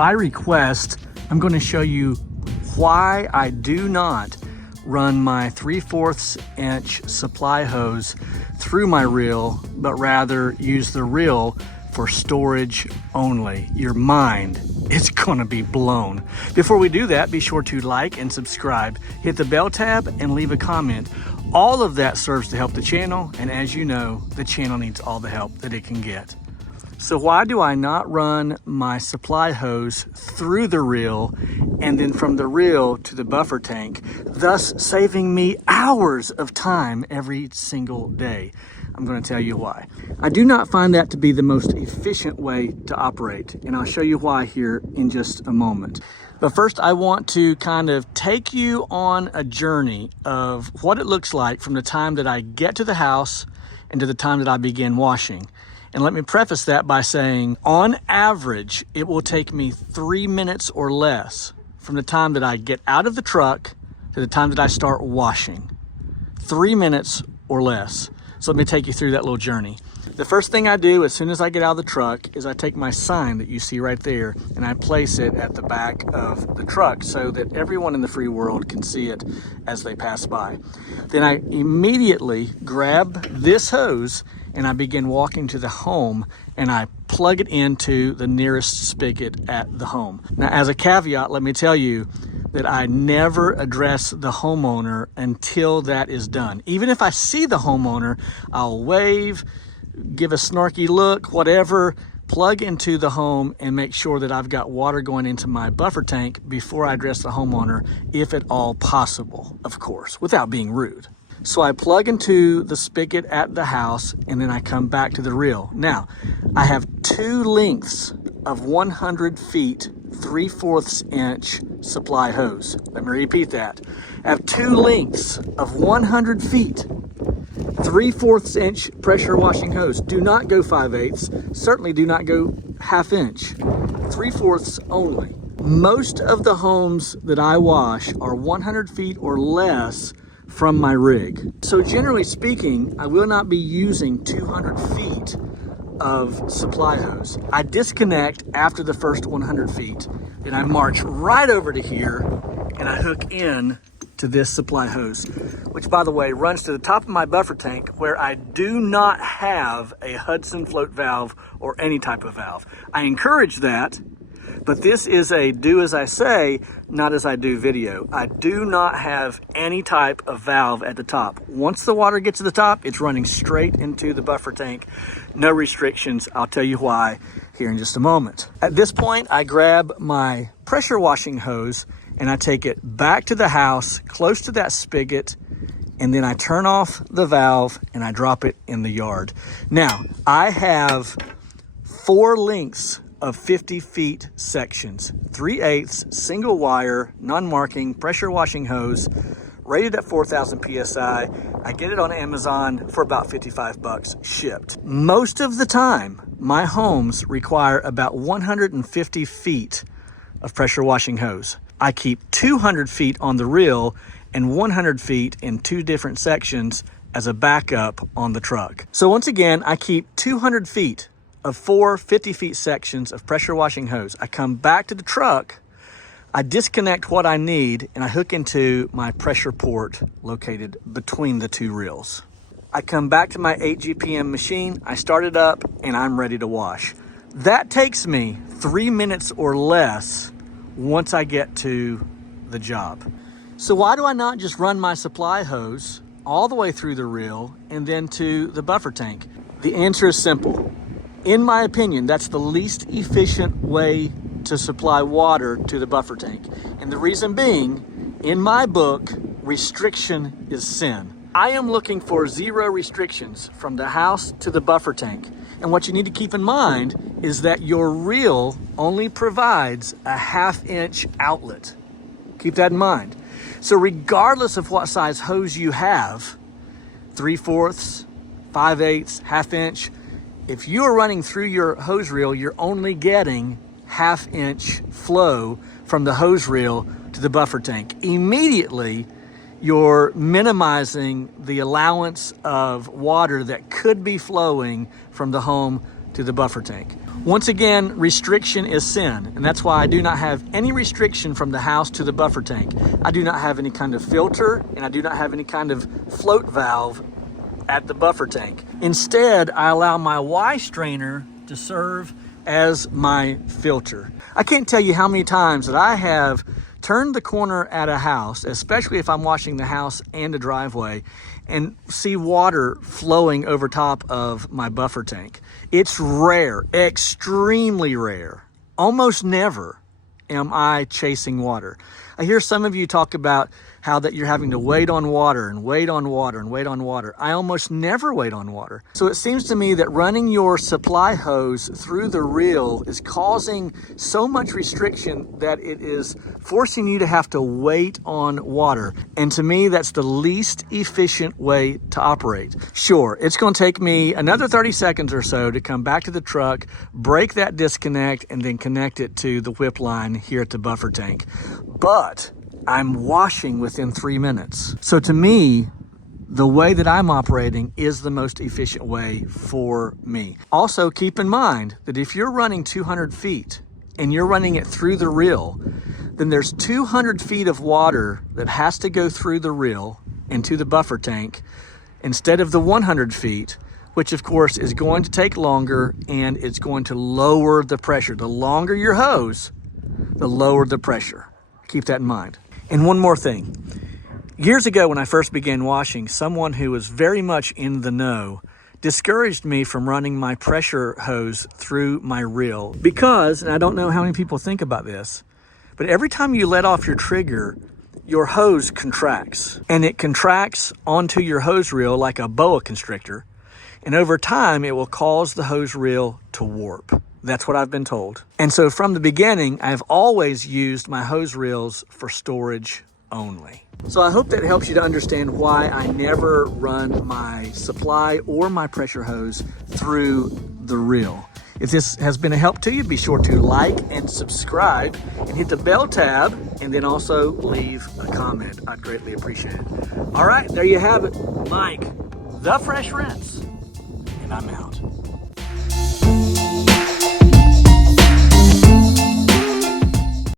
by request, I'm going to show you why I do not run my 3/4 inch supply hose through my reel, but rather use the reel for storage only. Your mind is gonna be blown. Before we do that, be sure to like and subscribe, hit the bell tab and leave a comment. All of that serves to help the channel, and as you know, the channel needs all the help that it can get. So why do I not run my supply hose through the reel and then from the reel to the buffer tank, thus saving me hours of time every single day? I'm going to tell you why. I do not find that to be the most efficient way to operate, and I'll show you why here in just a moment. But first, I want to kind of take you on a journey of what it looks like from the time that I get to the house and to the time that I begin washing. And let me preface that by saying, on average, it will take me 3 minutes or less from the time that I get out of the truck to the time that I start washing. 3 minutes or less. So let me take you through that little journey. The first thing I do as soon as I get out of the truck is I take my sign that you see right there and I place it at the back of the truck so that everyone in the free world can see it as they pass by. Then I immediately grab this hose and I begin walking to the home and I plug it into the nearest spigot at the home. Now, as a caveat, let me tell you that I never address the homeowner until that is done. Even if I see the homeowner, I'll wave, give a snarky look, whatever, plug into the home and make sure that I've got water going into my buffer tank before I address the homeowner, if at all possible, of course, without being rude. So I plug into the spigot at the house and then I come back to the reel. Now, I have 2 lengths of 100 feet, 3/4 inch supply hose. Let me repeat that. I have 2 lengths of 100 feet, 3/4 inch pressure washing hose. Do not go 5/8, certainly do not go 1/2 inch, 3/4 only. Most of the homes that I wash are 100 feet or less from my rig. So generally speaking, I will not be using 200 feet of supply hose. I disconnect after the first 100 feet, then I march right over to here and I hook in to this supply hose, which by the way runs to the top of my buffer tank where I do not have a Hudson float valve or any type of valve. I encourage that, but this is a do as I say, not as I do video. I do not have any type of valve at the top. Once the water gets to the top, it's running straight into the buffer tank. No restrictions. I'll tell you why here in just a moment. At this point, I grab my pressure washing hose and I take it back to the house, close to that spigot, and then I turn off the valve and I drop it in the yard. Now, I have 4 lengths of 50 feet sections, 3/8 single wire, non-marking pressure washing hose, rated at 4,000 PSI. I get it on Amazon for about 55 bucks shipped. Most of the time, my homes require about 150 feet of pressure washing hose. I keep 200 feet on the reel and 100 feet in 2 different sections as a backup on the truck. So once again, I keep 200 feet of 4 50 feet sections of pressure washing hose. I come back to the truck, I disconnect what I need, and I hook into my pressure port located between the 2 reels. I come back to my 8 GPM machine, I start it up, and I'm ready to wash. That takes me 3 minutes or less once I get to the job. So why do I not just run my supply hose all the way through the reel and then to the buffer tank? The answer is simple. In my opinion, that's the least efficient way to supply water to the buffer tank. And the reason being, in my book, restriction is sin. I am looking for 0 restrictions from the house to the buffer tank. And what you need to keep in mind is that your reel only provides a 1/2 inch outlet. Keep that in mind. So regardless of what size hose you have, 3/4, 5/8, 1/2 inch, if you are running through your hose reel, you're only getting 1/2 inch flow from the hose reel to the buffer tank. Immediately, you're minimizing the allowance of water that could be flowing from the home to to the buffer tank. Once again, restriction is sin, and that's why I do not have any restriction from the house to the buffer tank. I do not have any kind of filter, and I do not have any kind of float valve at the buffer tank. Instead, I allow my Y strainer to serve as my filter. I can't tell you how many times that I have turned the corner at a house, especially if I'm washing the house and the driveway, and see water flowing over top of my buffer tank. It's rare, extremely rare. Almost never am I chasing water. I hear some of you talk about how that you're having to wait on water and wait on water and wait on water. I almost never wait on water. So it seems to me that running your supply hose through the reel is causing so much restriction that it is forcing you to have to wait on water. And to me, that's the least efficient way to operate. Sure, it's going to take me another 30 seconds or so to come back to the truck, break that disconnect, and then connect it to the whip line here at the buffer tank. But I'm washing within 3 minutes. So to me, the way that I'm operating is the most efficient way for me. Also, keep in mind that if you're running 200 feet and you're running it through the reel, then there's 200 feet of water that has to go through the reel into the buffer tank instead of the 100 feet, which of course is going to take longer and it's going to lower the pressure. The longer your hose, the lower the pressure. Keep that in mind. And one more thing. Years ago when I first began washing, someone who was very much in the know discouraged me from running my pressure hose through my reel because, and I don't know how many people think about this, but every time you let off your trigger, your hose contracts. And it contracts onto your hose reel like a boa constrictor. And over time, it will cause the hose reel to warp. That's what I've been told. And so from the beginning, I've always used my hose reels for storage only. So I hope that helps you to understand why I never run my supply or my pressure hose through the reel. If this has been a help to you, be sure to like and subscribe and hit the bell tab, and then also leave a comment. I'd greatly appreciate it. All right, there you have it. Mike, the Fresh Rinse, and I'm out.